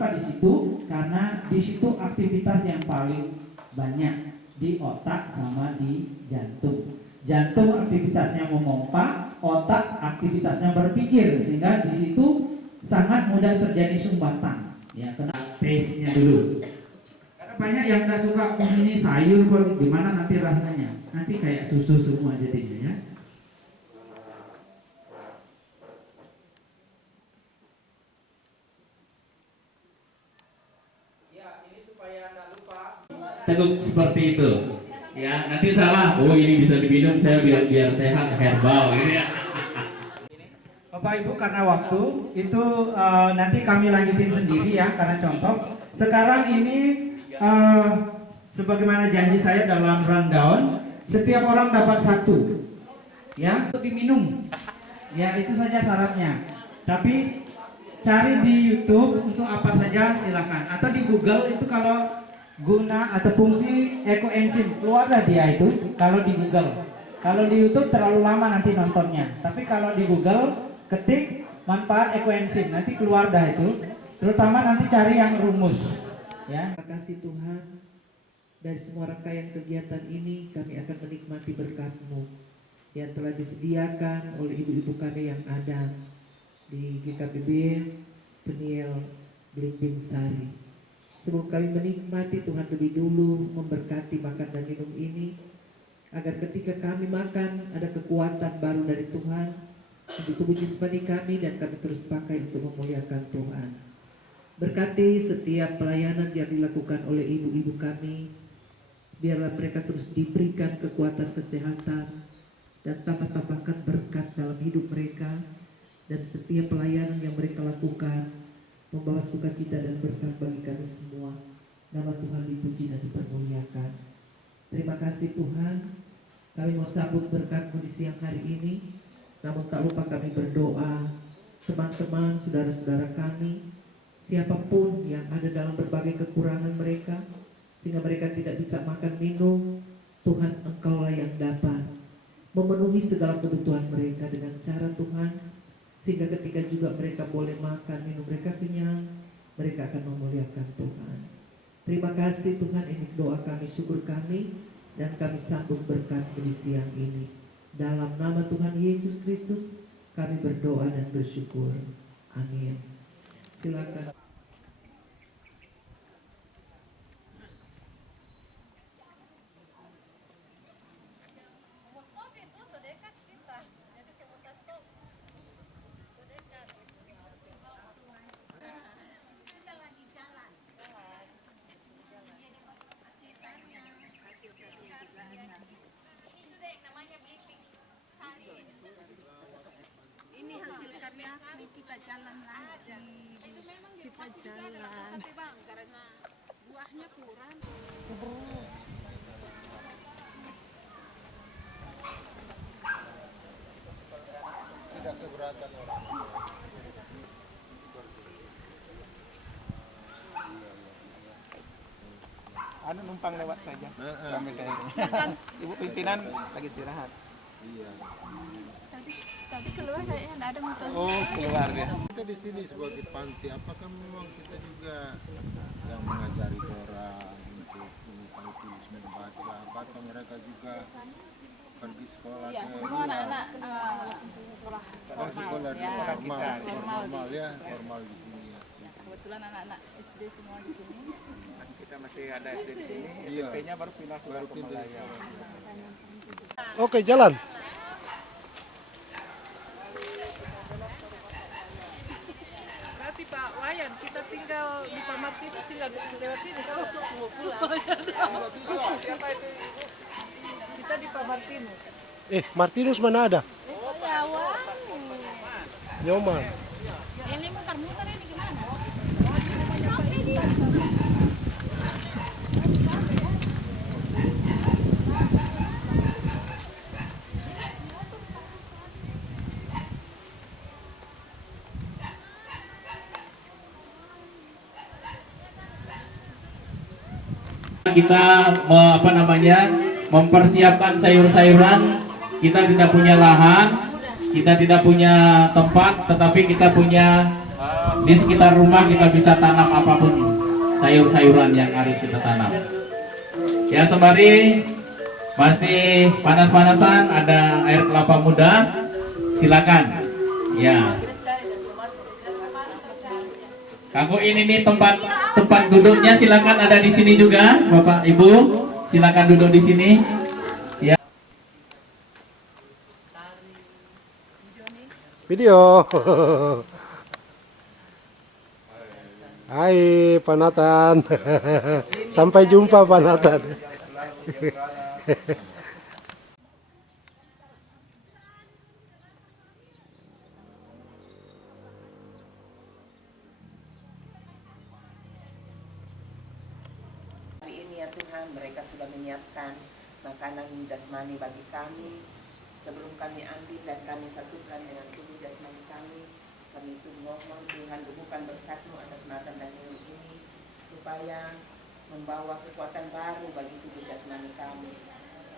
Kenapa di situ? Karena di situ aktivitas yang paling banyak di otak sama di jantung. Jantung aktivitasnya memompa, otak aktivitasnya berpikir, sehingga di situ sangat mudah terjadi sumbatan. Ya, kena taste-nya dulu. Karena banyak yang nggak suka, ini sayur kok, gimana nanti rasanya? Nanti kayak susu semua jadinya ya. Tekuk seperti itu ya, nanti salah, oh ini bisa diminum saya biar sehat, herbal gitu ya. Bapak Ibu, karena waktu itu nanti kami lanjutin sendiri ya, karena contoh. Sekarang ini sebagaimana janji saya dalam rundown, setiap orang dapat satu ya untuk diminum ya, itu saja syaratnya. Tapi cari di YouTube untuk apa saja silakan, atau di Google itu kalau guna atau fungsi ekoenzim keluarlah dia itu kalau di Google. Kalau di YouTube terlalu lama nanti nontonnya, tapi kalau di Google ketik manfaat ekoenzim nanti keluar dah itu. Terutama nanti cari yang rumus ya. Terima kasih Tuhan, dari semua rangkaian kegiatan ini kami akan menikmati berkat-Mu yang telah disediakan oleh ibu-ibu kami yang ada di GKPB Peniel Belimbing Sari. Sebelum kami menikmati, Tuhan lebih dulu memberkati makan dan minum ini, agar ketika kami makan ada kekuatan baru dari Tuhan untuk tubuh jasmani kami, dan kami terus pakai untuk memuliakan Tuhan. Berkati setiap pelayanan yang dilakukan oleh ibu-ibu kami, biarlah mereka terus diberikan kekuatan kesehatan dan tambah-tambahkan berkat dalam hidup mereka, dan setiap pelayanan yang mereka lakukan membawa sukacita dan berkat bagi kami semua. Nama Tuhan dipuji dan dipermuliakan. Terima kasih Tuhan, kami mau sambut berkat-Mu di siang hari ini. Namun tak lupa kami berdoa, teman-teman, saudara-saudara kami, siapapun yang ada dalam berbagai kekurangan mereka, sehingga mereka tidak bisa makan minum, Tuhan Engkaulah yang dapat memenuhi segala kebutuhan mereka dengan cara Tuhan, sehingga ketika juga mereka boleh makan minum, mereka kenyang, mereka akan memuliakan Tuhan. Terima kasih Tuhan, ini doa kami, syukur kami, dan kami sambut berkat di siang ini. Dalam nama Tuhan Yesus Kristus kami berdoa dan bersyukur. Amin. Silakan. Ini hasil karya kita jalan lagi. Kita jalan. Bang, karena buahnya kurang. Tidak keberatan orang. Anu numpang lewat saja. Kami Ibu pimpinan lagi istirahat. Iya. Tadi keluar kayaknya nggak ada motor. Oh, keluar dia. Kita di sini sebagai panti, apakah memang kita juga yang mengajari orang untuk mengetahui tulis membaca, apakah mereka juga pergi sekolah Iya, ke semua anak-anak sekolah sekolah di ya, formal ya, formal di sini ya. Kebetulan anak-anak SD semua di sini. Kita masih ada SD di sini. Iya. SMP-nya baru pindah Baru ke pindah. Malaya. Oke, jalan. Berarti Pak Wayan, kita tinggal di Pak Martinus, tinggal lewat sini kalau semua pulang. Kita di Pak Martinus. Martinus mana ada? Nyoman. Ini muter-muter ini gimana? Kita mempersiapkan sayur-sayuran. Kita tidak punya lahan, kita tidak punya tempat, tetapi kita punya Di sekitar rumah kita bisa tanam apapun sayur-sayuran yang harus kita tanam. Ya, sembari masih panas-panasan, ada air kelapa muda, silakan. Ya. Kamu ini nih tempat duduknya, silakan ada di sini juga, Bapak Ibu, silakan duduk di sini. Ya. Video. Hai Pak Nathan. Sampai jumpa Pak Nathan. Hari ini ya Tuhan, mereka sudah menyiapkan makanan jasmani bagi kami. Sebelum kami ambil dan kami satukan dengan tubuh jasmani kami itu mohon Tuhan bukan berkat-Mu atas makan dan minum ini, supaya membawa kekuatan baru bagi tubuh jasmani kami.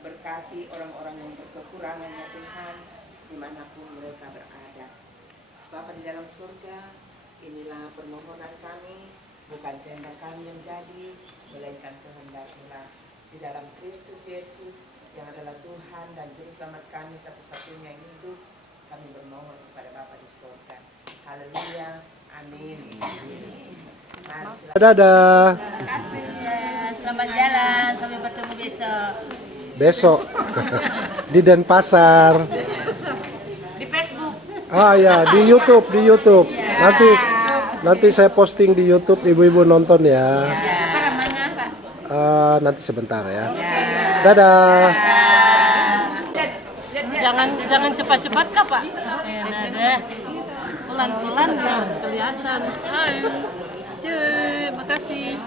Berkati orang-orang yang berkekurangan ya Tuhan, dimanapun mereka berada. Bapa di dalam surga, inilah permohonan kami, bukan kehendak kami yang jadi, melainkan kehendak-Mu di dalam Kristus Yesus yang adalah Tuhan dan Juru Selamat kami satu-satunya yang hidup. Kami bermohon kepada Bapa di surga. Haleluya. Amin. Mari silakan. Dadah. Terima kasih ya. Selamat jalan. Sampai bertemu besok. Besok di Denpasar. Di Facebook. Ah ya, di YouTube. Nanti saya posting di YouTube, ibu-ibu nonton ya. Apa namanya, Pak? Nanti sebentar ya. Dadah. Jangan cepat-cepat kah Pak? Pelan-pelan biar kelihatan. Makasih.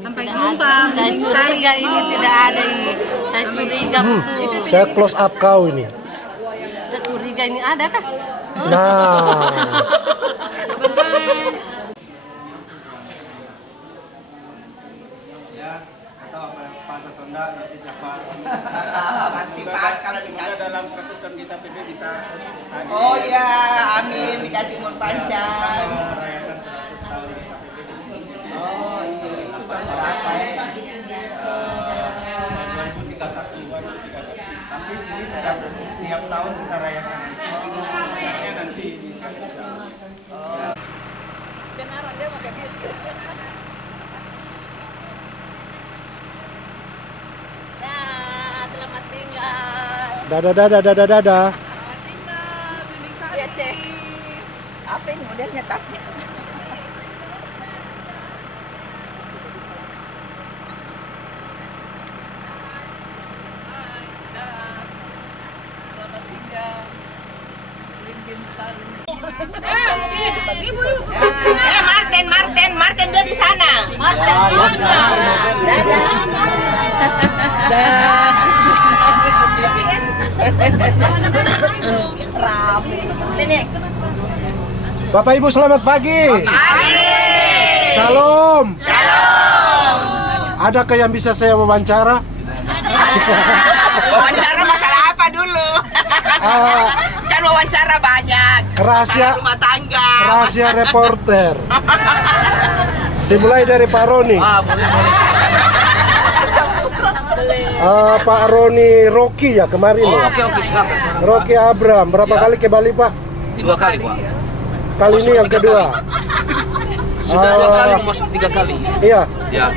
Sampai jumpa. Saya curiga ini tidak ada ini. Saya curiga betul. Saya close up kau ini. Saya curiga ini ada kah? Nah. Pasti pas kalau dikasih. Dalam 100 ton kita PB bisa hadir. Oh ya, amin, dikasih umur panjang. Merayakan 100 tahun kita PB. Oh iya, itu berapa ya? 2031. Tapi ini setiap tahun kita rayakan. Artinya nanti di Benaran dia pakai bis. Selamat tinggal. Dadah. Selamat tinggal. Bimbing Lihat deh. Apa ini modelnya tasnya? Selamat tinggal. Bimbing Sari. Martin dia di sana. Nenek. Bapak Ibu selamat pagi. Salam. Adakah yang bisa saya wawancara? Wawancara masalah apa dulu? Kan wawancara banyak. Rahasia Masalah rumah tangga. Rahasia reporter. Dimulai dari Pak Roni. Pak Roni Rocky ya kemarin ya. Oke, silakan. Rocky Abram. Berapa kali ke Bali Pak? 2 kali, Pak. Kali ini yang kedua. Sudah 2 kali, masuk 3 kali. Iya. Ya.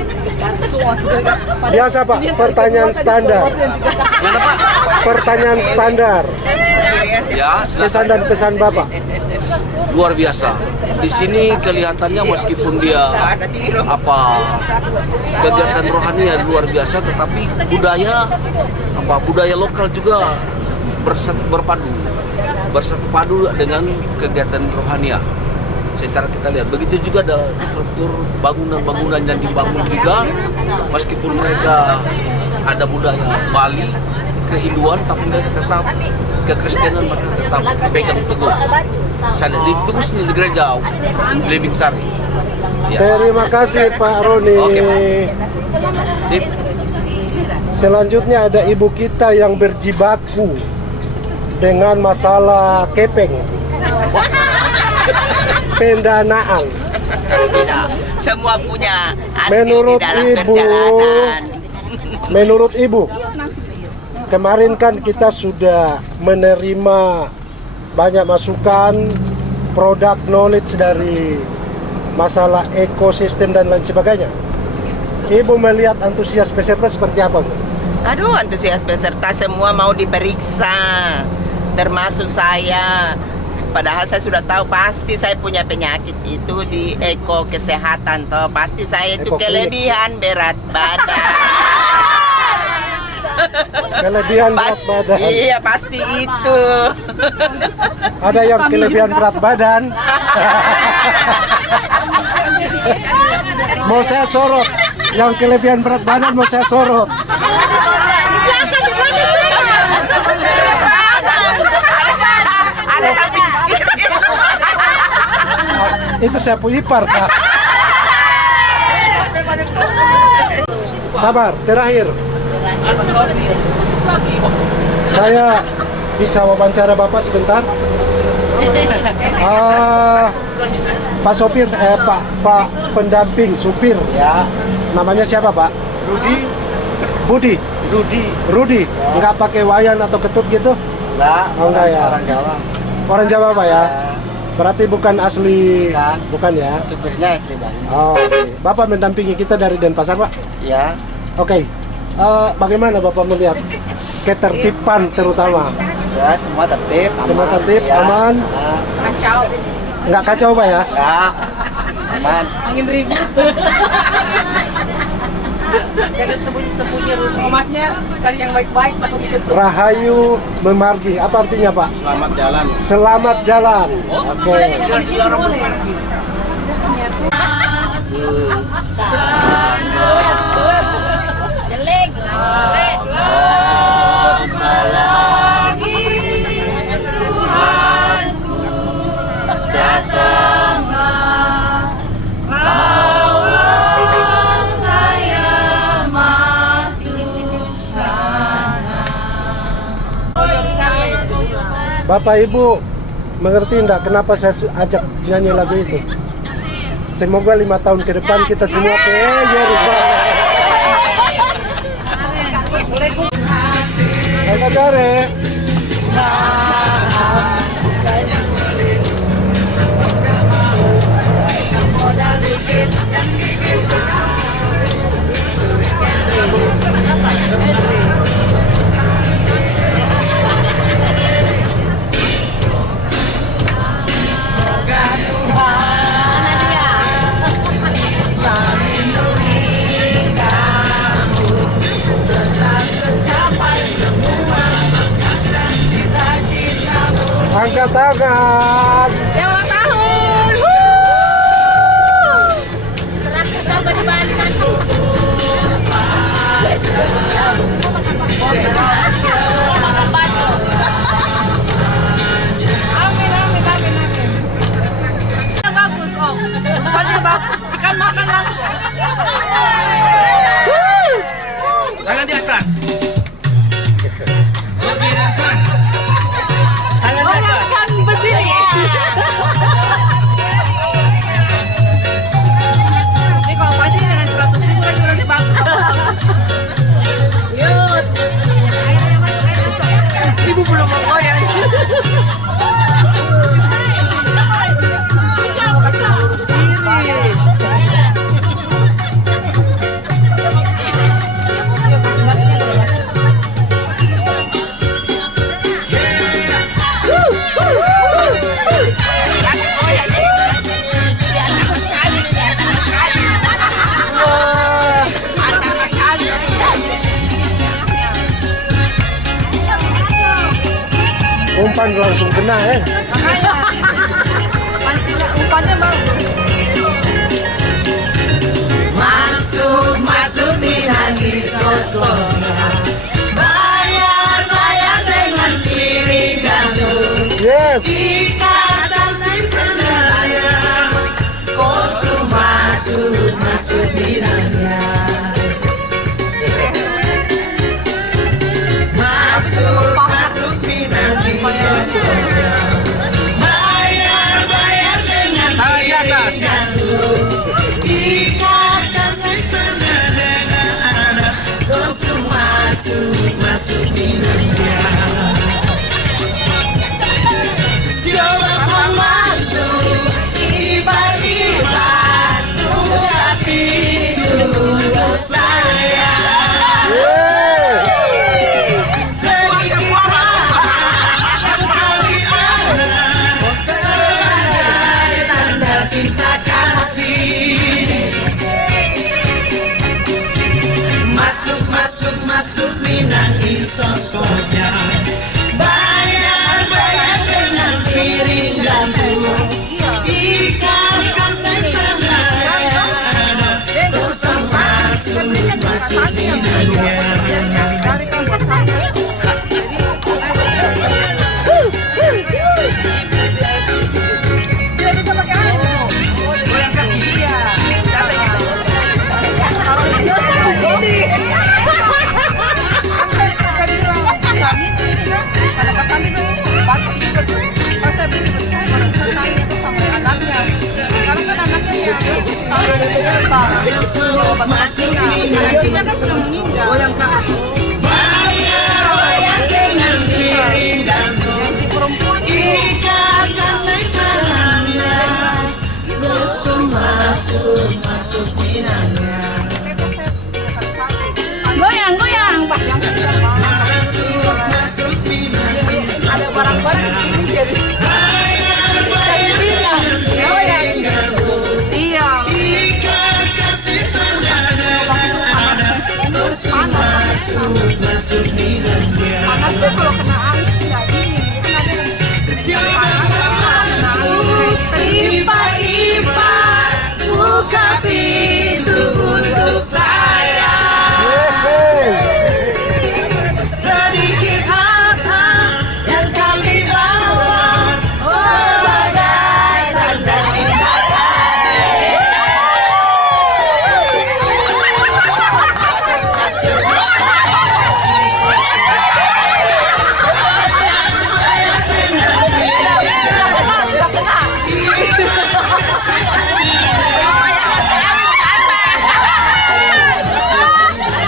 Biasa Pak. Pertanyaan standar. Mana, Pak? Pertanyaan standar. Ya, Pesan silakan. dan pesan Bapak. Luar biasa. Di sini kelihatannya meskipun dia kegiatan rohani luar biasa, tetapi budaya lokal juga bersatu padu dengan kegiatan rohania. Secara kita lihat begitu juga ada struktur bangunan-bangunan yang dibangun juga, meskipun mereka ada budaya Bali, kehinduan, tapi mereka tetap kekristenan, mereka tetap pegang teguh. Saya lihat itu di gereja Living Sari. Ya. Terima kasih Pak Roni. Oke, Pak. Sip. Selanjutnya ada ibu kita yang berjibaku dengan masalah kepeng. pendanaan. Tidak, semua punya arti Menurut di dalam Ibu, perjalanan. menurut Ibu, kemarin kan kita sudah menerima banyak masukan, produk knowledge dari masalah ekosistem dan lain sebagainya. Ibu melihat antusias peserta seperti apa, Bu? Aduh, antusias peserta semua mau diperiksa, termasuk saya. Padahal saya sudah tahu pasti saya punya penyakit itu di eko kesehatan toh. Pasti saya itu Eko kelebihan berat badan. Kelebihan berat badan. Iya, pasti itu. Ada yang kelebihan berat badan. Mau saya sorot. Yang kelebihan berat badan mau saya sorot. Ada samping. Itu saya punya ipar, Kak. Sabar, terakhir. Saya bisa wawancara Bapak sebentar? Pak sopir, Pak pendamping supir. Ya, Namanya siapa, Pak? Rudi, Budi. Rudi. Nggak pakai wayan atau ketut gitu? enggak, Oh, enggak ya. orang Jawa. Orang Jawa, Pak ya? Berarti bukan asli, bukan ya? Supirnya asli Bali. Oh, asli. Bapak mendampingi kita dari Denpasar, Pak? Ya, Oke. Bagaimana Bapak melihat ketertiban terutama? ya semua tertib, aman. Semua tertib, Ya. aman? Kacau. Nggak kacau, Pak ya? Enggak, aman. Angin ribut. Jangan sembunyi-sembunyi, Rudi. Masnya cari yang baik-baik atau gitu. Rahayu memargi. Apa artinya, Pak? Selamat jalan. Selamat jalan. Oke. Bapak Ibu mengerti enggak kenapa saya ajak nyanyi lagu itu? Semoga 5 tahun ke depan kita semua ke Yerusalem. Selamat sore. Angkat tangan. Selamat tahun. Sampai di Bali nanti. Bagus, Om. Umpannya bagus. Ikan makan langsung. Tangan di atas. Ini kalau pancing dengan 100.000 lagi berarti bagus. Lihat. Ibu belum mau goyang. Bisa urus sendiri. Umpan langsung kena Makanya. Pancingnya umpannya bagus. Masuk binani sosoknya. Bayar dengan piring gandum. Yes. Ikatan simpenannya. Kosum masuk binanya. Masuk binani sosoknya. Bayar dengan dia kan sudah meninggal. Goyang kak. Bayar dengan miring dan Janji perempuan. ikat kasih tangannya, masuk minangnya. Goyang, goyang, Pak. Masuk minangnya. Ada barang-barang di sini jadi. Iya. Ikat kasih tangannya, masuk minangnya. Panasnya kalau kena angin nggak dingin. Jadi kena angin. Ipar-ipar buka pintu untuk saya. Sedikit harta yang kami bawa sebagai tanda cinta kasih.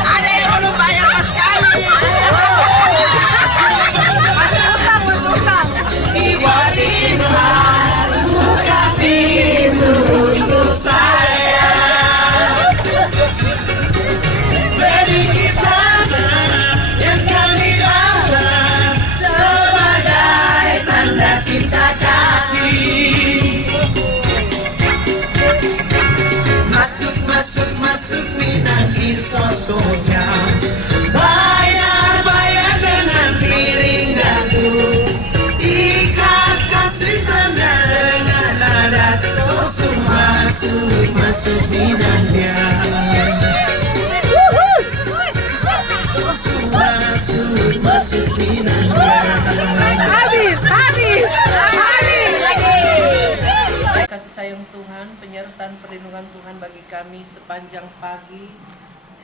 Ada yang belum bayar mas kawin. Ibar-ibar buka pintu untuk saya. Sedikit harta yang kami bawa sebagai tanda cinta kasih. Masuk minangin sosoknya. Bayar dengan piring gandum. Ikat kasih tanda dengan nada. Tosung masuk minangnya. Tosung masuk minangnya. Habis. Kasih sayang Tuhan, penyertaan perlindungan Tuhan bagi kami sepanjang pagi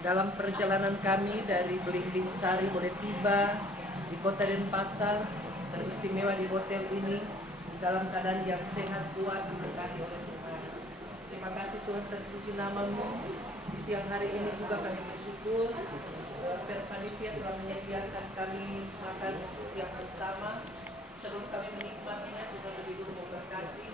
dalam perjalanan kami dari Belimbing Sari boleh tiba di Kota Denpasar, teristimewa di hotel ini dalam keadaan yang sehat, kuat, diberkati oleh Tuhan. Terima kasih Tuhan, terpuji namamu. Di siang hari ini juga kami bersyukur panitia telah menyediakan kami makan siang bersama. Sebelum kami menikmatinya, Tuhan lebih dulu memberkati.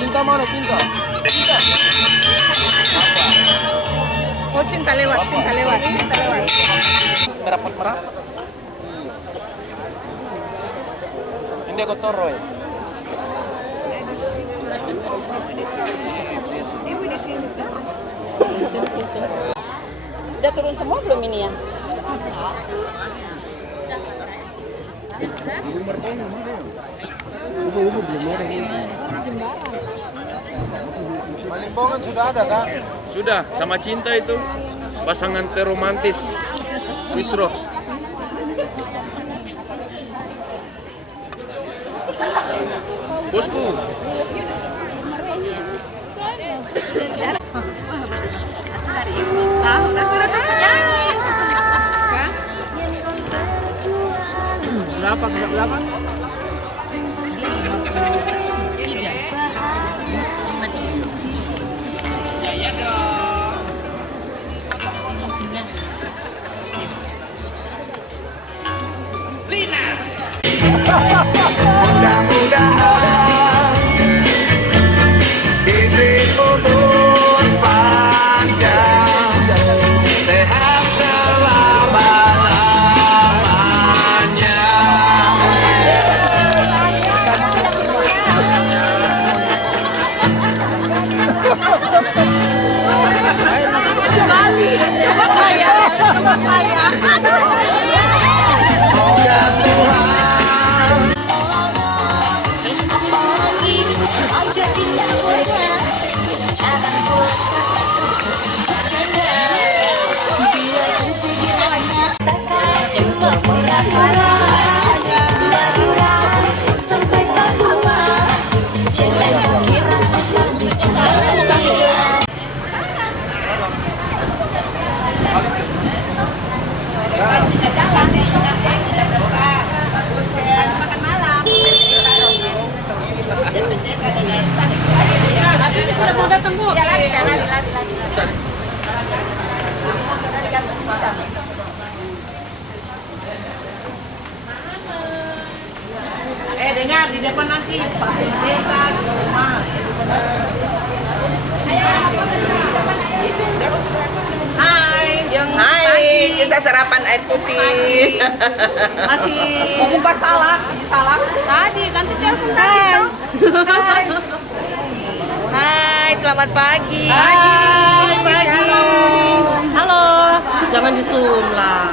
Cinta mana cinta? Oh, cinta lewat. Merapat. Ini kotor Roy. Ibu di sini. Udah turun semua belum ini ya? Malimbongan sudah ada kan? Sudah, sama cinta itu pasangan terromantis Wisro. Bosku. Berapa? Mudah-mudahan hidup umur panjang, sehat selama-lamanya. Semoga Tuhan Dengar di depan nanti Pak Pendeta rumah. Hai, kita sarapan air putih. Masih mau kupas salak, salak. Tadi nanti telepon tadi. Hai, selamat pagi. Pagi. Halo, jangan di zoom lah.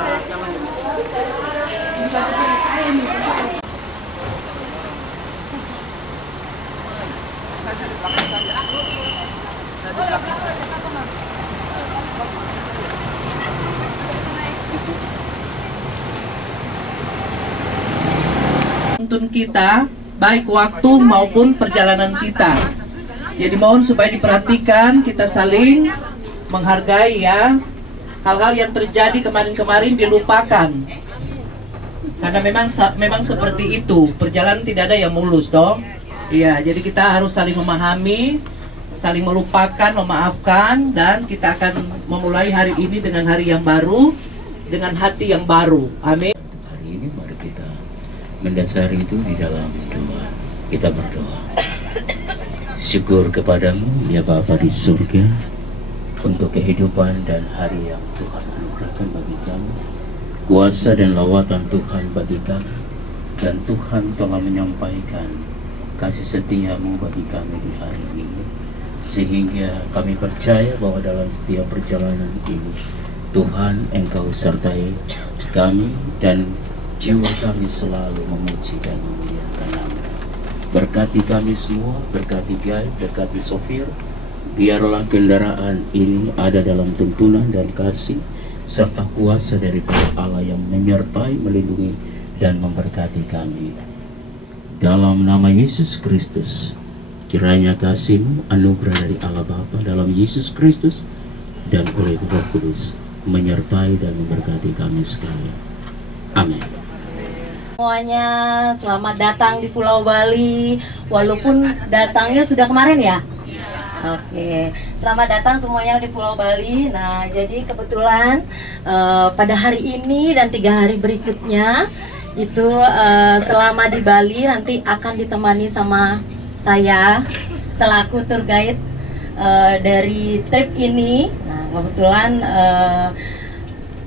Tuntun kita, baik waktu maupun perjalanan kita. Jadi mohon supaya diperhatikan, kita saling menghargai ya. Hal-hal yang terjadi kemarin-kemarin dilupakan. Karena memang seperti itu, perjalanan tidak ada yang mulus dong. Iya, jadi kita harus saling memahami, saling melupakan, memaafkan, dan kita akan memulai hari ini dengan hari yang baru, dengan hati yang baru. Amin. Hari ini mari kita mendasari itu di dalam doa. Kita berdoa. Syukur kepadamu ya Bapa di surga untuk kehidupan dan hari yang Tuhan anugerahkan bagi kami. Kuasa dan lawatan Tuhan bagi kami, dan Tuhan telah menyampaikan kasih setiamu bagi kami di hari ini, sehingga kami percaya bahwa dalam setiap perjalanan ini Tuhan Engkau sertai kami dan jiwa kami selalu memuji dan memuliakan nama. Berkati kami semua, berkati guide, berkati sopir. Biarlah kendaraan ini ada dalam tuntunan dan kasih serta kuasa daripada Allah yang menyertai, melindungi, dan memberkati kami. Dalam nama Yesus Kristus, kiranya kasih-Mu, anugerah dari Allah Bapa dalam Yesus Kristus dan oleh Roh Kudus menyertai dan memberkati kami sekalian. Amin. Semuanya selamat datang di Pulau Bali, walaupun datangnya sudah kemarin ya. Oke, selamat datang semuanya di Pulau Bali. Nah, jadi kebetulan pada hari ini dan 3 hari berikutnya itu selama di Bali nanti akan ditemani sama saya selaku tour guide dari trip ini. Nah, kebetulan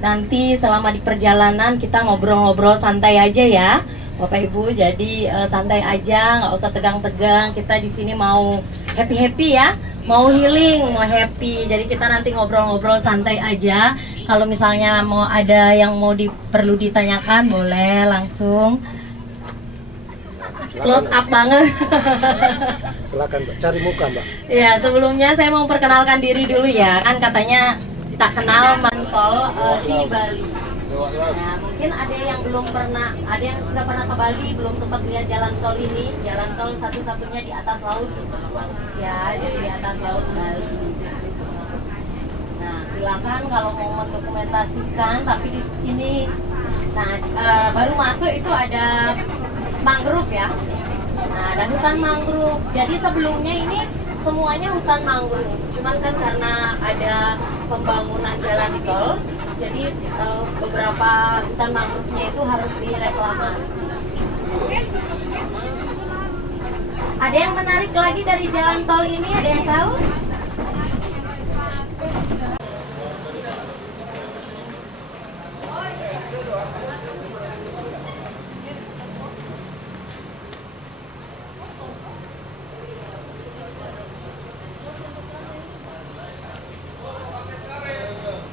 nanti selama di perjalanan kita ngobrol-ngobrol santai aja ya, Bapak Ibu. Jadi santai aja, nggak usah tegang-tegang. Kita di sini mau happy-happy ya, mau healing, mau happy. Jadi kita nanti ngobrol-ngobrol santai aja. Kalau misalnya mau ada yang perlu ditanyakan, boleh langsung. Close up banget. Silakan Mbak, cari muka Mbak. Ya, sebelumnya saya mau perkenalkan diri dulu ya. Kan katanya tak kenal mantol di Bali. Nah, mungkin ada yang belum pernah, ada yang sudah pernah ke Bali, belum sempat lihat jalan tol ini. Jalan tol satu-satunya di atas laut. Ya, jadi di atas laut Bali. Nah, silakan kalau mau mendokumentasikan, tapi di sini, nah baru masuk itu ada mangrove ya. Nah, ada hutan mangrove. Jadi sebelumnya ini semuanya hutan mangrove. Cuman kan karena ada pembangunan jalan tol, jadi beberapa hutan mangrove-nya itu harus direklamasi. Ada yang menarik lagi dari jalan tol ini? Ada yang tahu?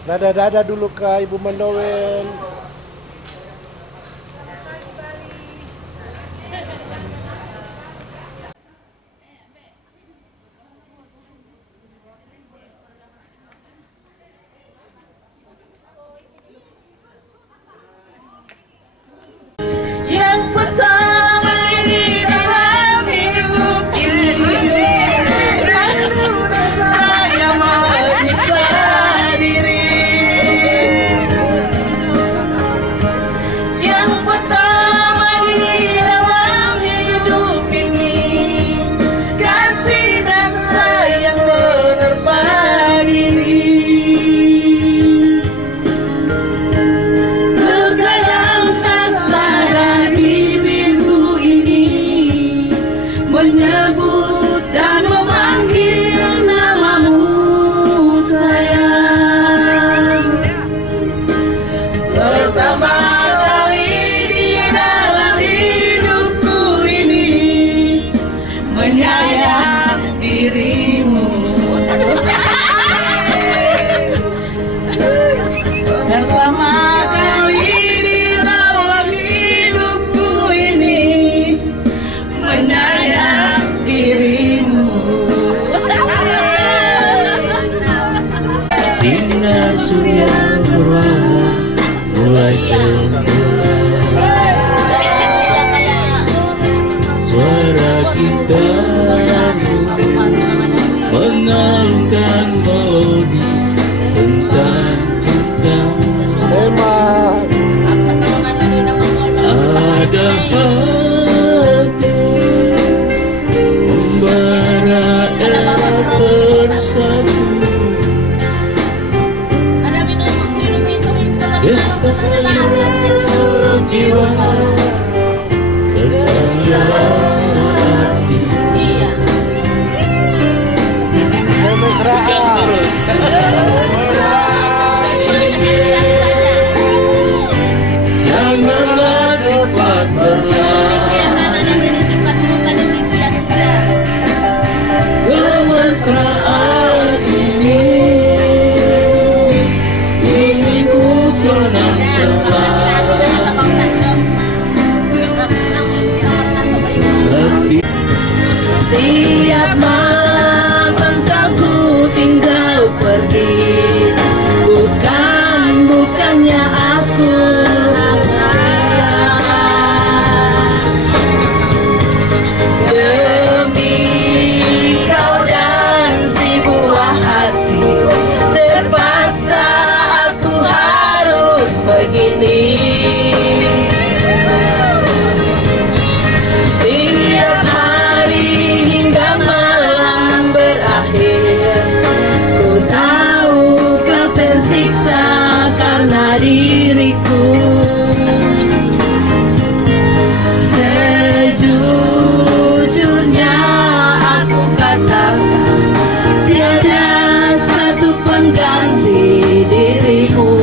Dada-dada dulu ke Ibu Mendowen. Yang pertama di dalam hidup ini, saya menyiksa diri. sinar surya perlahan mulai tenggelam. Suara gitarmu mengalunkan melodi tentang cinta. Ada hati membara bersatu. Jiwa terbayar sehati. Janganlah cepat berlalu. Kemesraan ini ingin ku kenang selalu. Tiap malam engkau ku tinggal pergi, bukannya aku demi kau dan si buah hati, terpaksa aku harus begini. Tiap hari hingga malam berakhir, ku tahu kau tersiksa karena diriku. Sejujurnya aku katakan tiada satu pengganti dirimu.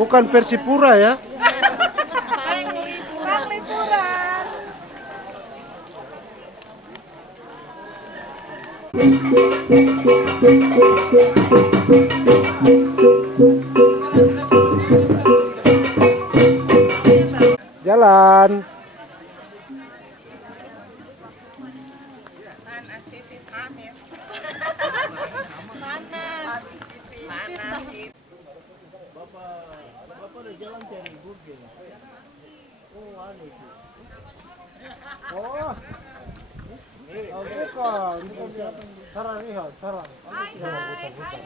Bukan Persipura ya. Jalan. Panas, pipis, manis. Panas. Panas. Bapak udah jalan cari burger. Oh, ada itu. Oh. Oh, bukan. Sarah lihat, Sarah. Hai, hai, hai.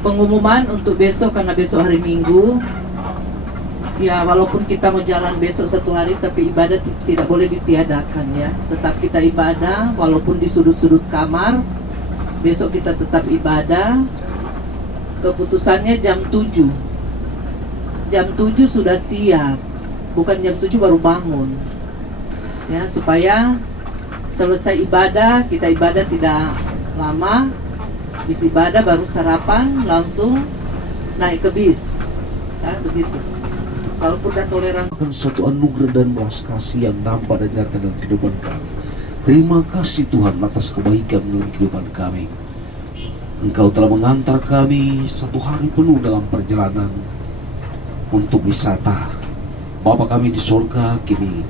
Pengumuman untuk besok, karena besok hari Minggu. Ya, walaupun kita mau jalan besok satu hari, tapi ibadah tidak boleh ditiadakan ya. Tetap kita ibadah, walaupun di sudut-sudut kamar. Besok kita tetap ibadah. Keputusannya jam 7. Jam 7 sudah siap. Bukan jam 7 baru bangun. Ya, supaya selesai ibadah, kita ibadah tidak lama. Habis ibadah baru sarapan, langsung naik ke bis. Ya, begitu. Walaupun dan toleransi. Suatu anugerah dan belas kasih yang nampak dan nyata dalam kehidupan kami. Terima kasih Tuhan atas kebaikan dalam kehidupan kami. Engkau telah mengantar kami satu hari penuh dalam perjalanan untuk wisata. Bapa kami di surga, kini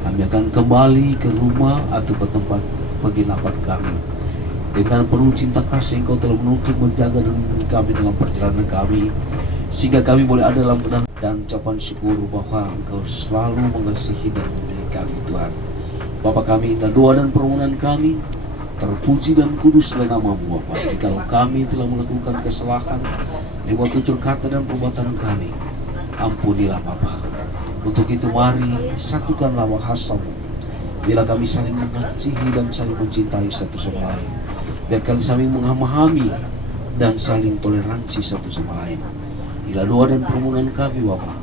kami akan kembali ke rumah atau ke tempat penginapan kami. Dengan penuh cinta kasih Engkau telah menuntut menjaga dan melindungi kami dalam perjalanan kami, sehingga kami boleh ada dalam benang dan ucapan syukur bahwa Engkau selalu mengasihi dan memilih kami Tuhan. Bapa kami, dan doa dan permohonan kami, terpuji dan kuduslah nama-Mu Bapa. Jikalau kami telah melakukan kesalahan lewat tutur kata dan perbuatan kami, ampunilah Bapa. Untuk itu mari satukanlah bahasa-Mu. Bila kami saling mengasihi dan saling mencintai satu sama lain, biar kami saling memahami dan saling toleransi satu sama lain. Bila doa dan permohonan kami Bapa,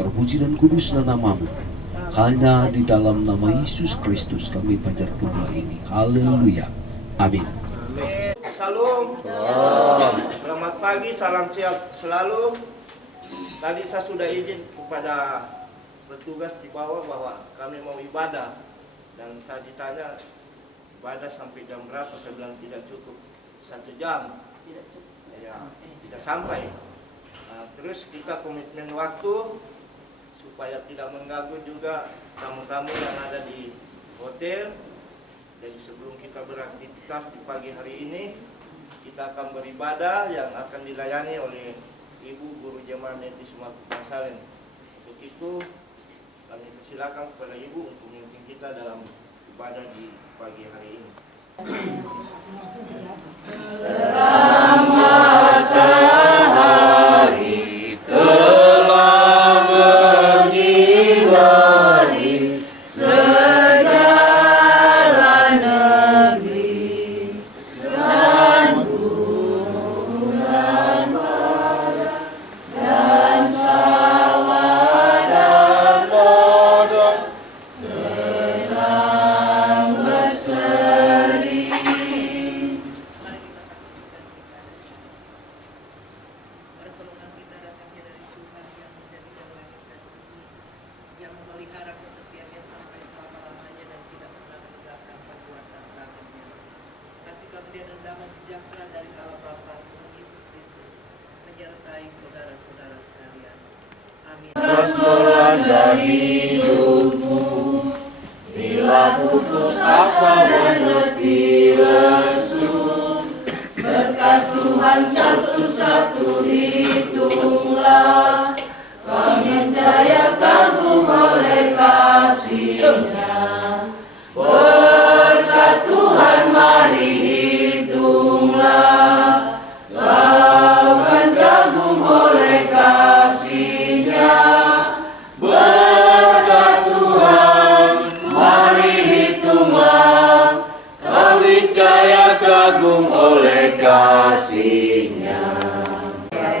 terpuji dan kuduslah nama-Mu. Hanya di dalam nama Yesus Kristus kami panjatkan doa ini. Haleluya. Amin. Salam. Selamat pagi, salam sehat selalu. Tadi saya sudah izin kepada petugas di bawah bahwa kami mau ibadah. Dan saya ditanya ibadah sampai jam berapa, saya bilang tidak cukup 1 jam. Tidak sampai. Nah, terus kita komitmen waktu supaya tidak mengganggu juga tamu-tamu yang ada di hotel. Jadi sebelum kita beraktivitas di pagi hari ini, kita akan beribadah yang akan dilayani oleh Ibu Guru Jemaat Adventista Sumatera Bangsawen. Untuk itu kami persilakan kepada Ibu untuk memimpin kita dalam ibadah di pagi hari ini. Terang matahari telah menyinari segala negeri dan gunung dan barat dan sawah dan ladang sedang berseri. Pertolongan kita datangnya dari Tuhan yang menjadikan langit dan bumi, yang memelihara kesetiaannya sampai selama-lamanya dan tidak pernah meninggalkan perbuatan tangannya. Kasih karunia dan damai sejahtera dari Allah Bapa, Tuhan Yesus Kristus, menyertai saudara-saudara sekalian. Amin. Terus melanda hidupku, bila putus asa dan letih lesu, berkat Tuhan satu-satu hitunglah, kami jaya kagum oleh kasih-Nya. Berkat Tuhan mari hitunglah, kau kan kagum oleh kasih-Nya. Berkat Tuhan mari hitunglah, kami jaya kagum oleh kasih-Nya.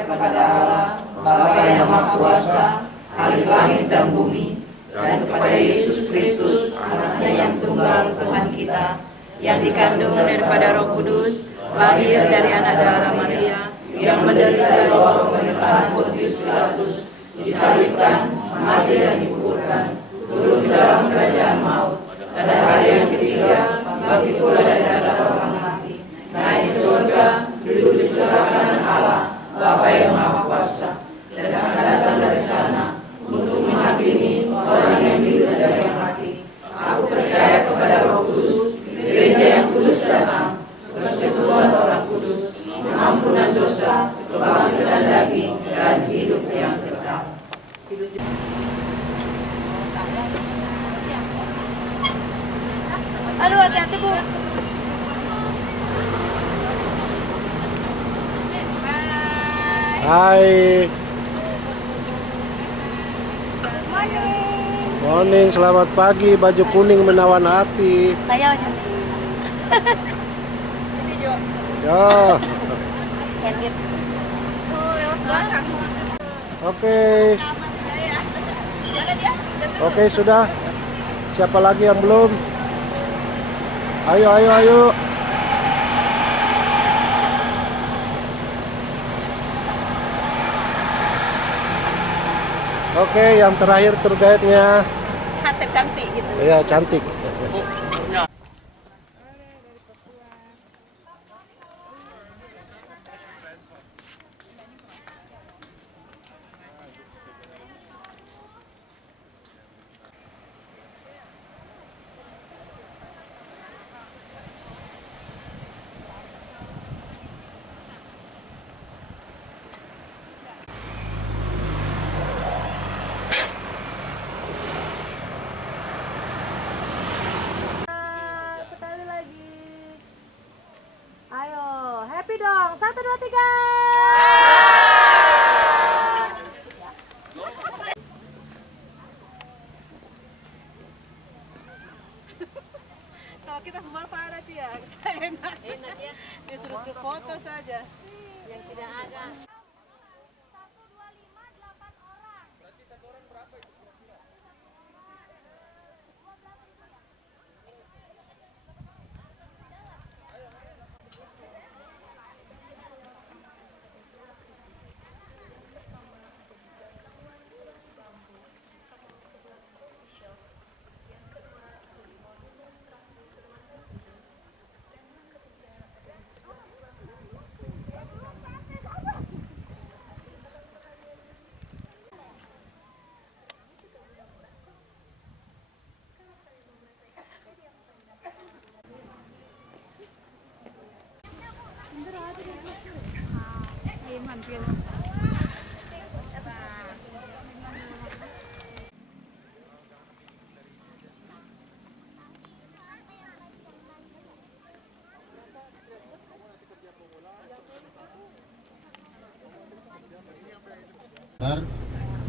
Kepada Allah, Bapa yang Maha Kuasa, Khalik langit dan bumi, dan kepada Yesus Kristus, anaknya yang tunggal Tuhan kita, yang dikandung daripada Roh Kudus, lahir dari anak darah Maria, yang menderita di bawah pemerintahan Pontius Pilatus, disalibkan, mati dan dikuburkan, turun di dalam kerajaan maut, pada hari yang ketiga, bangkit pula dari antara orang mati, naik ke surga, duduk di sebelah kanan Allah, Bapa yang Maha Kuasa, dan akan datang dari sana untuk menghakimi orang yang hidup dan yang mati. Aku percaya kepada Roh Kudus, gereja yang kudus dan am, persekutuan orang kudus, pengampunan dosa, kebangkitan daging, dan hidup yang kekal. Aduh, hati-hati Bu. Hai. Morning, selamat pagi. Baju kuning menawan hati. Saya cantik. Ini Jo. Yo. Edit. Oh, lewat belakang. Oke. Oke, sudah. Siapa lagi yang belum? Ayo, ayo, ayo. Oke, yang terakhir tour guide-nya. Cantik gitu. Iya, cantik. Sekali lagi. Ayo, happy dong. 1, 2, 3. Kalau kita kemana pada dia, enak. Enak ya. Dia suruh foto saja. Yang tidak ada.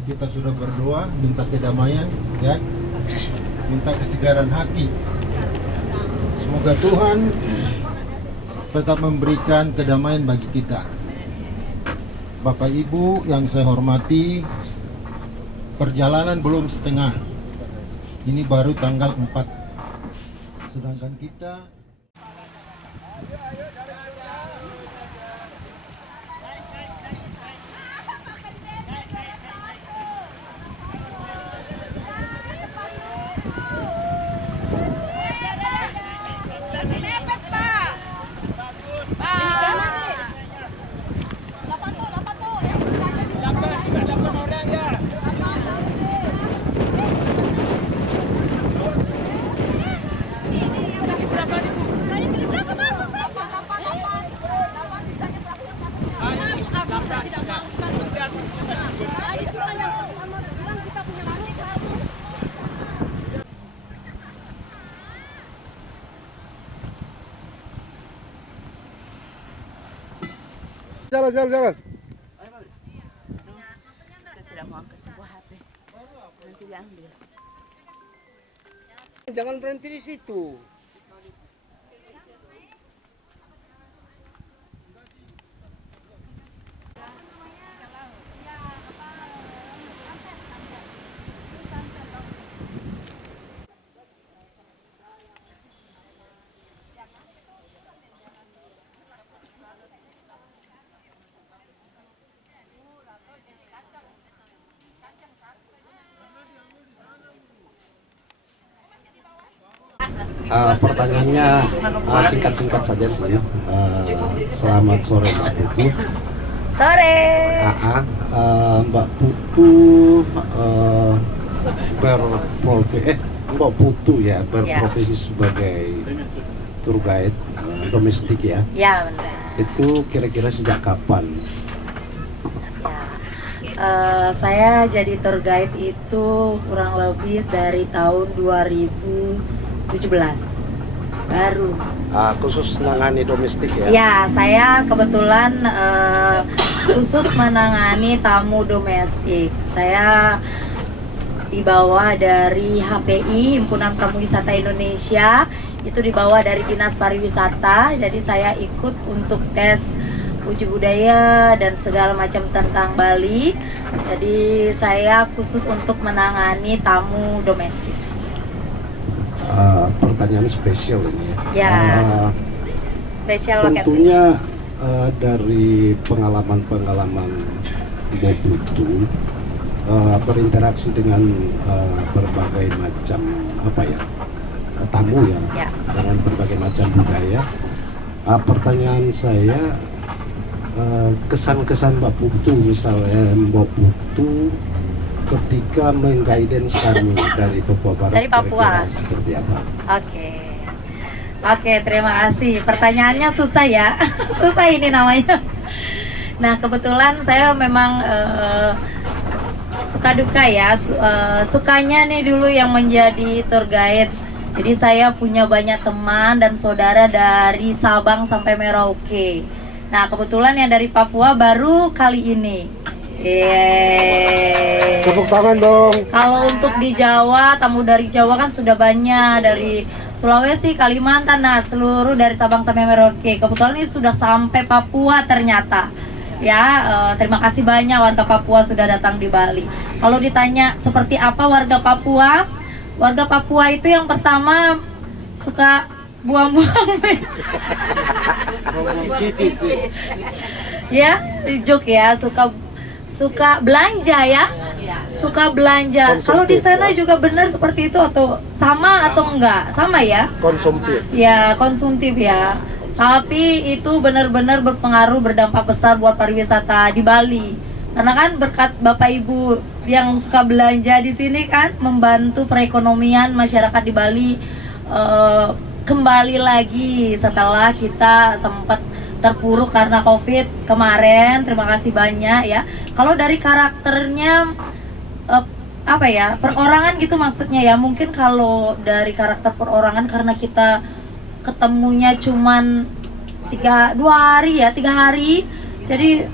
Kita sudah berdoa, minta kedamaian, ya, minta kesegaran hati. Semoga Tuhan tetap memberikan kedamaian bagi kita. Bapak Ibu yang saya hormati, perjalanan belum setengah. Ini baru tanggal 4. Sedangkan kita jalan. Saya tidak mau angkat sebuah HP. Nanti diambil. Jangan berhenti di situ. Pertanyaannya singkat-singkat saja sih. Selamat sore Mbak Putu. Sore. Mbak Putu Mbak Putu ya berprofesi sebagai tour guide domestik ya. Ya benar. Itu kira-kira sejak kapan? Saya jadi tour guide itu kurang lebih dari tahun 2017 baru. Khusus menangani domestik ya? Ya, saya kebetulan khusus menangani tamu domestik. Saya dibawa dari HPI, Himpunan Pramu Wisata Indonesia. Itu dibawa dari Dinas Pariwisata. Jadi saya ikut untuk tes uji budaya dan segala macam tentang Bali. Jadi saya khusus untuk menangani tamu domestik. Pertanyaan spesial ini ya. Spesial banget. Tentunya dari pengalaman-pengalaman Mbak Putu berinteraksi dengan berbagai macam tamu ya, dengan berbagai macam budaya. Pertanyaan saya, kesan-kesan Mbak Putu, misalnya Mbak Putu ketika mengguidance kami dari Papua Barat, dari Papua seperti apa? Oke, terima kasih. Pertanyaannya susah ya. Susah ini namanya. Nah, kebetulan saya memang suka duka ya. Sukanya nih dulu yang menjadi tour guide. Jadi saya punya banyak teman dan saudara dari Sabang sampai Merauke. Nah, kebetulan yang dari Papua baru kali ini. Tepuk tangan dong. Kalau untuk di Jawa, tamu dari Jawa kan sudah banyak, dari Sulawesi, Kalimantan, nah seluruh dari Sabang sampai Merauke. Kebetulan ini sudah sampai Papua ternyata. Ya, terima kasih banyak warga Papua sudah datang di Bali. Kalau ditanya seperti apa warga Papua itu yang pertama suka buang-buang. Ya, joke ya, suka belanja ya, suka belanja. Kalau di sana juga benar seperti itu atau sama atau enggak? Sama ya? Konsumtif. Ya, konsumtif ya. Tapi itu benar-benar berpengaruh, berdampak besar buat pariwisata di Bali. Karena kan berkat Bapak Ibu yang suka belanja di sini kan membantu perekonomian masyarakat di Bali kembali lagi setelah kita sempat terpuruk karena COVID kemarin. Terima kasih banyak ya. Kalau dari karakternya apa ya, perorangan gitu maksudnya ya, mungkin kalau dari karakter perorangan karena kita ketemunya cuman 3 hari, jadi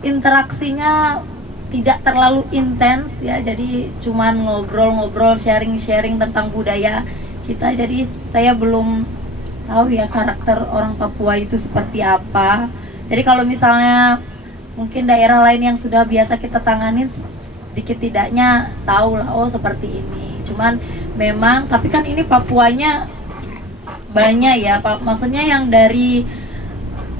interaksinya tidak terlalu intens ya, jadi cuman ngobrol-ngobrol, sharing-sharing tentang budaya kita. Jadi saya belum tahu ya karakter orang Papua itu seperti apa. Jadi kalau misalnya mungkin daerah lain yang sudah biasa kita tanganin, sedikit tidaknya tahu lah, oh seperti ini. Cuman memang, tapi kan ini Papuanya banyak ya, maksudnya yang dari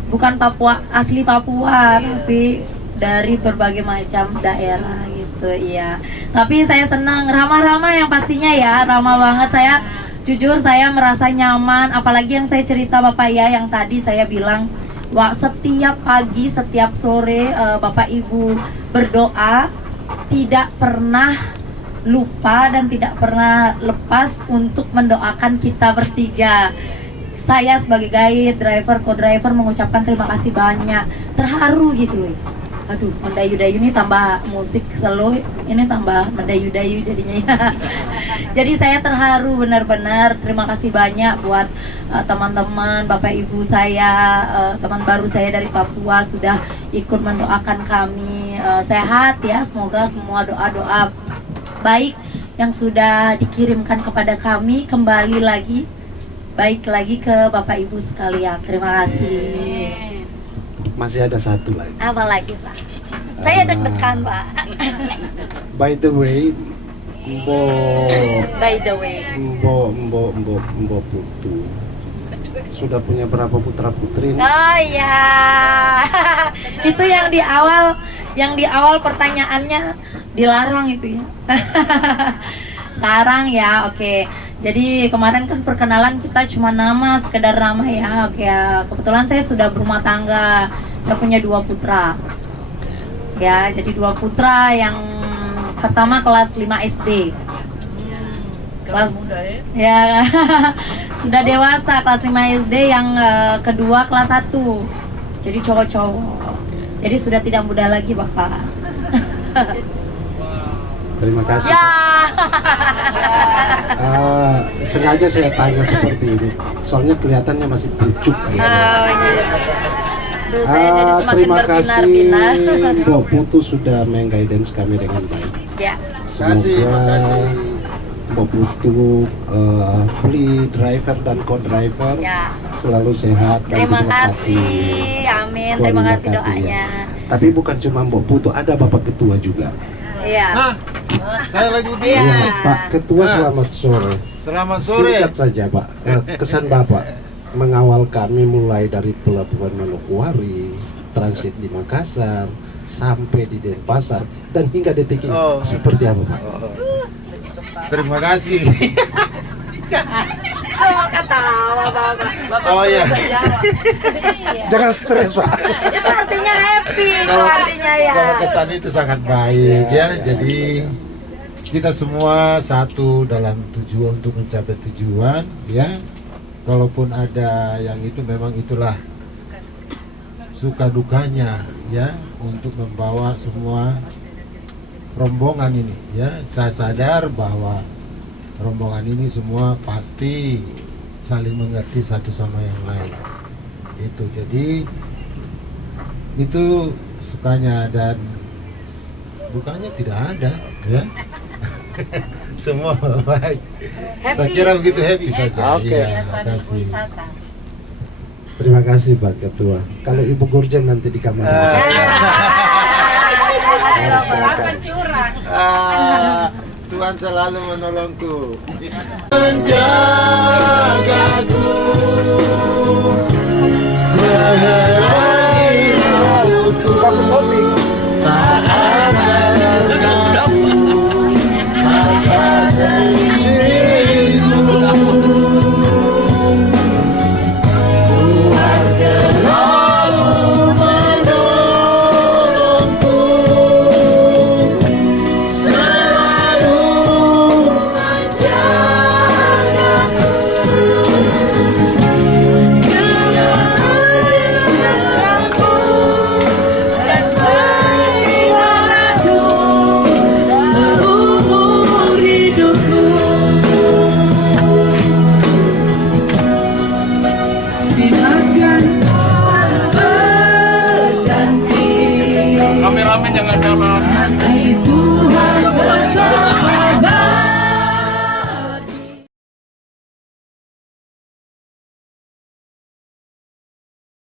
bukan Papua asli Papua, tapi dari berbagai macam daerah gitu ya. Tapi saya senang, ramah-ramah yang pastinya ya, ramah banget. Saya jujur saya merasa nyaman, apalagi yang saya cerita Bapak ya, yang tadi saya bilang wah, setiap pagi, setiap sore Bapak Ibu berdoa, tidak pernah lupa dan tidak pernah lepas untuk mendoakan kita bertiga. Saya sebagai guide, driver, co-driver mengucapkan terima kasih banyak. Terharu gitu loh. Aduh, mendayu-dayu ini tambah musik slow, ini tambah mendayu-dayu jadinya ya. Jadi saya terharu benar-benar. Terima kasih banyak buat teman-teman, Bapak Ibu saya, teman baru saya dari Papua sudah ikut mendoakan kami sehat ya. Semoga semua doa-doa baik yang sudah dikirimkan kepada kami kembali lagi baik lagi ke Bapak Ibu sekalian. Terima kasih. Masih ada satu lagi. Apa lagi Pak? Saya deg-degan Pak. By the way, Mbo Putu sudah punya berapa putra putri? Oh iya. Itu yang di awal pertanyaannya dilarang itu ya. Sekarang ya, oke. Jadi kemarin kan perkenalan kita cuma nama, sekedar nama ya. Oke ya, kebetulan saya sudah berumah tangga. Saya punya 2 putra. Ya, jadi 2 putra, yang pertama kelas 5 SD. Kelas muda ya. Sudah dewasa kelas 5 SD, yang kedua kelas 1. Jadi cowok-cowok. Jadi sudah tidak muda lagi, Bapak. Terima kasih. Ya. Sengaja saya tanya seperti ini, soalnya kelihatannya masih pucuk. Gitu. Oh yes. Duh, saya jadi semakin terima kasih berbinar-binar. Mbak Putu sudah meng-guidance kami dengan baik. Ya. Semoga Mbak Putu, beli driver dan co-driver ya. Selalu sehat. Terima kasih, amin. Terima kasih doanya. Tapi bukan cuma Mbak Putu, ada Bapak Ketua juga. Iya. Saya lagi di Pak Ketua, selamat sore. Selamat sore. Singkat saja Pak, kesan Bapak mengawal kami mulai dari Pelabuhan Manokwari, transit di Makassar, sampai di Denpasar, dan hingga detik ini seperti apa Pak? Terima kasih. Ketawa Bapak. Oh iya. Jangan stres Pak. Itu artinya happy, artinya ya. Kalau kesan itu sangat baik ya. Jadi kita semua satu dalam tujuan untuk mencapai tujuan ya. Kalaupun ada yang itu, memang itulah suka dukanya ya, untuk membawa semua rombongan ini ya. Saya sadar bahwa rombongan ini semua pasti saling mengerti satu sama yang lain. Itu jadi itu sukanya dan dukanya tidak ada ya. Semua baik. Saya kira begitu, happy saja. Oke. Ya, terima kasih. Terima kasih Pak Ketua. Kalau Ibu Gurjem nanti di kamar. Tuhan selalu menolongku. Menjagaku selagi rambutku tak akan terganggu kata sendiriku. Tuhan selalu menolongku, selalu menjagaku. Kameramen jangan jalan.